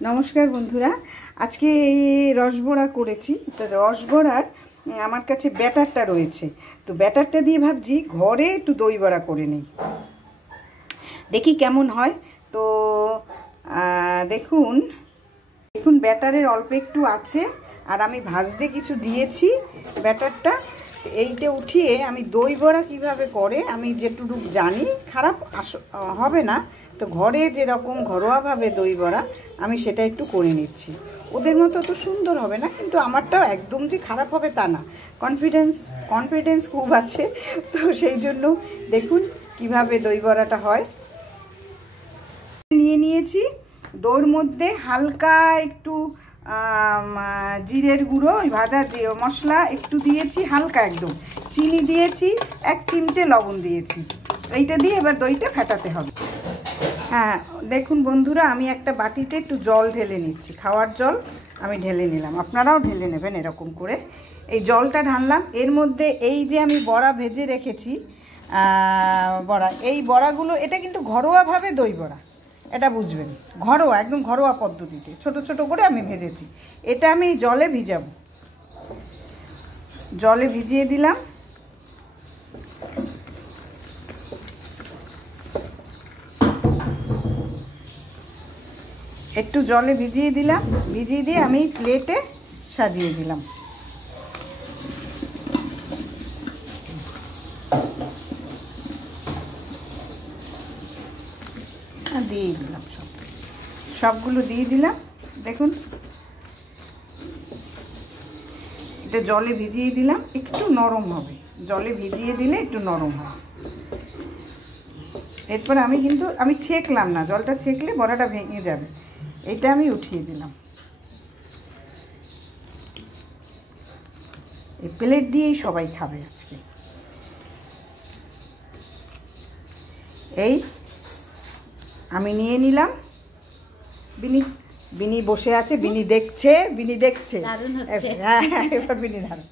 নমস্কার বন্ধুরা, আজকে রসবড়া করেছি। তো রসবড়ার আমার কাছে ব্যাটারটা রয়েছে, তো ব্যাটারটা দিয়ে ভাবছি ঘরে একটু দই বড়া করে নিই, দেখি কেমন হয়। তো দেখুন ব্যাটারের অল্প একটু আছে, আর আমি ভাজতে কিছু দিয়েছি ব্যাটারটা। এইটা উঠিয়ে আমি দই বড়া কীভাবে করে আমি যেটুকু জানি, খারাপ হবে না। তো ঘরে যেরকম ঘরোয়াভাবে দই বড়া আমি সেটা একটু করে নিচ্ছি। ওদের মতো তো সুন্দর হবে না, কিন্তু আমারটাও একদম যে খারাপ হবে তা না। কনফিডেন্স খুব আছে, তো সেই জন্য দেখুন কিভাবে দই বড়াটা হয়। নিয়েছি দইয়ের মধ্যে হালকা একটু জিরের গুঁড়ো, ভাজা মশলা একটু দিয়েছি, হালকা একদম চিনি দিয়েছি, 1 চিমটে লবণ দিয়েছি। এইটা দিয়ে এবার দইটা ফেটাতে হবে। হ্যাঁ দেখুন বন্ধুরা, আমি একটা বাটিতে একটু জল ঢেলে নিচ্ছি, খাওয়ার জল আমি ঢেলে নিলাম, আপনারাও ঢেলে নেবেন এরকম করে। এই জলটা ঢাললাম, এর মধ্যে এই যে আমি বড়া ভেজে রেখেছি বড়া, এই বড়াগুলো, এটা কিন্তু ঘরোয়াভাবে দই বড়া, এটা বুঝবেন, ঘরোয়া একদম ঘরোয়া পদ্ধতিতে ছোট ছোট করে আমি ভেজেছি। এটা আমি জলে ভিজাবো, জলে ভিজিয়ে দিলাম। একটু জলে ভিজিয়ে দিলাম, ভিজিয়ে দিয়ে আমি প্লেটে সাজিয়ে দিলাম। দিয়ে দিলাম সবগুলো দিয়ে দিলাম। দেখুন এটা জলে ভিজিয়ে দিলাম, একটু নরম হবে, জলে ভিজিয়ে দিলে একটু নরম হয়। এরপর আমি ছেঁকলাম না, জলটা ছেঁকলে বড়াটা ভেঙে যাবে। এটা আমি উঠিয়ে দিলাম, এই প্লেট দিয়েই সবাই খাবে আজকে। এই আমি নিয়ে নিলাম। বিনি বসে আছে, বিনি দেখছে হ্যাঁ, এবার বিনি দাঁড়ান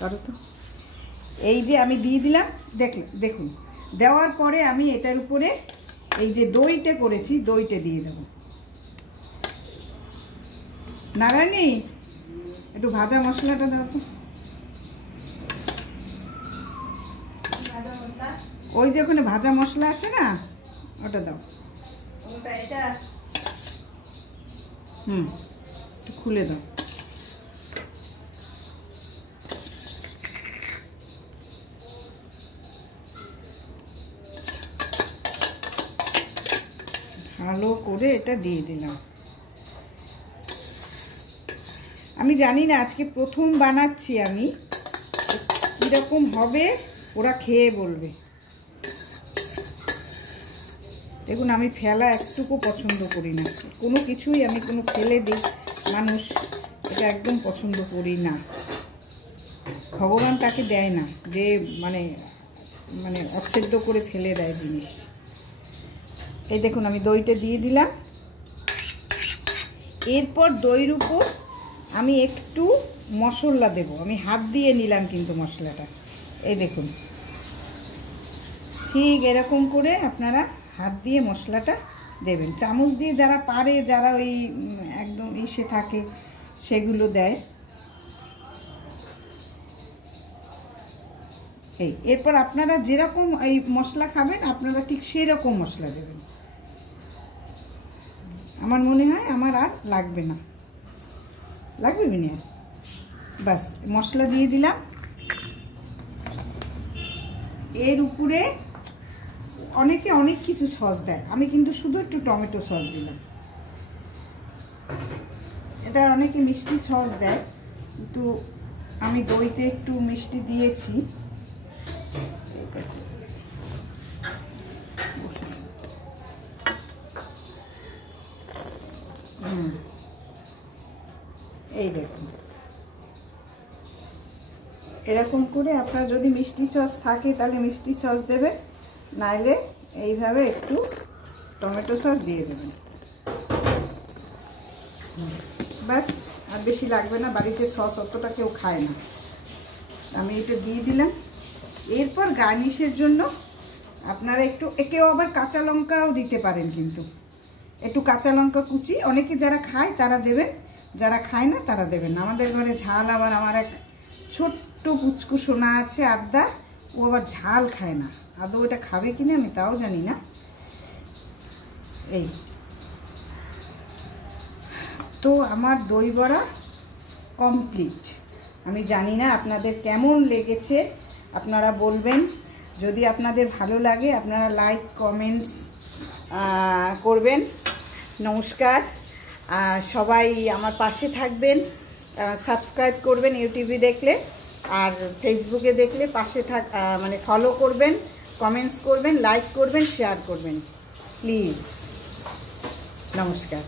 করো তো। এই যে আমি দিয়ে দিলাম, দেখুন দেওয়ার পরে আমি এটার উপরে এই যে দইটা করেছি, দইটা দিয়ে দেবো। নারায়ণী, একটু ভাজা মশলাটা দাও তো। ওই যে ওখানে ভাজা মশলা আছে না, ওটা দাও। একটু খুলে দাও। ভালো করে এটা দিয়ে দিলাম। আমি জানি না, আজকে প্রথম বানাচ্ছি আমি, কীরকম হবে ওরা খেয়ে বলবে। দেখুন আমি ফেলা একটুকু পছন্দ করি না, কোনো কিছুই আমি কোনো ফেলে দিই মানুষ, এটা একদম পছন্দ করি না। ভগবান তাকে দেয় না যে মানে অচ্ছেদ্য করে ফেলে দেয় জিনিস। এই দেখুন আমি দইটা দিয়ে দিলাম। এরপর দইয়ের উপর আমি একটু মশলা দেব, আমি হাত দিয়ে নিলাম কিন্তু মশলাটা। এই দেখুন ঠিক এরকম করে আপনারা হাত দিয়ে মশলাটা দেবেন। চামচ দিয়ে যারা পারে, যারা ওই একদম ইসে থাকে সেগুলো দেয়। এরপর আপনারা যেরকম এই মশলা খাবেন আপনারা ঠিক সেই রকম মশলা দেবেন। আমার মনে হয় আমার আর লাগবে না, লাগবে বিনি আর, বাস মশলা দিয়ে দিলাম। এর উপরে অনেকে অনেক কিছু সস দেয়, আমি কিন্তু শুধু একটু টমেটো সস দিলাম। এটা অনেকে মিষ্টি সস দেয়, কিন্তু আমি দইতে একটু মিষ্টি দিয়েছি। এই দেখুন এরকম করে আপনার যদি মিষ্টি সস থাকে তাহলে মিষ্টি সস দেবে, নাইলে এইভাবে একটু টমেটো সস দিয়ে দেবেন। ব্যাস, আর বেশি লাগবে না, বাড়িতে সস অতটা কেউ খায় না। আমি এটা দিয়ে দিলাম। এরপর গার্নিশের জন্য আপনারা একটু, কেউ আবার কাঁচা লঙ্কাও দিতে পারেন, কিন্তু একটু কাঁচা লঙ্কা কুচি, অনেকে যারা খায় তারা দেবেন, যারা খায় না তারা দেবেন না। আমাদের ঘরে ঝাল, আবার আমার এক ছোট্ট পুচকু সোনা আছে আদ্যা, ও আবার ঝাল খায় না। আদৌ এটা খাবে কিনা আমি তাও জানি না। এই তো আমার দই বড়া কমপ্লিট। আমি জানি না আপনাদের কেমন লেগেছে, আপনারা বলবেন। যদি আপনাদের ভালো লাগে আপনারা লাইক কমেন্টস করবেন। নমস্কার, সবাই আমার পাশে থাকবেন, সাবস্ক্রাইব করবেন ইউটিউবে দেখলে, আর ফেসবুকে দেখলে পাশে মানে ফলো করবেন, কমেন্টস করবেন, লাইক করবেন, শেয়ার করবেন প্লিজ। নমস্কার।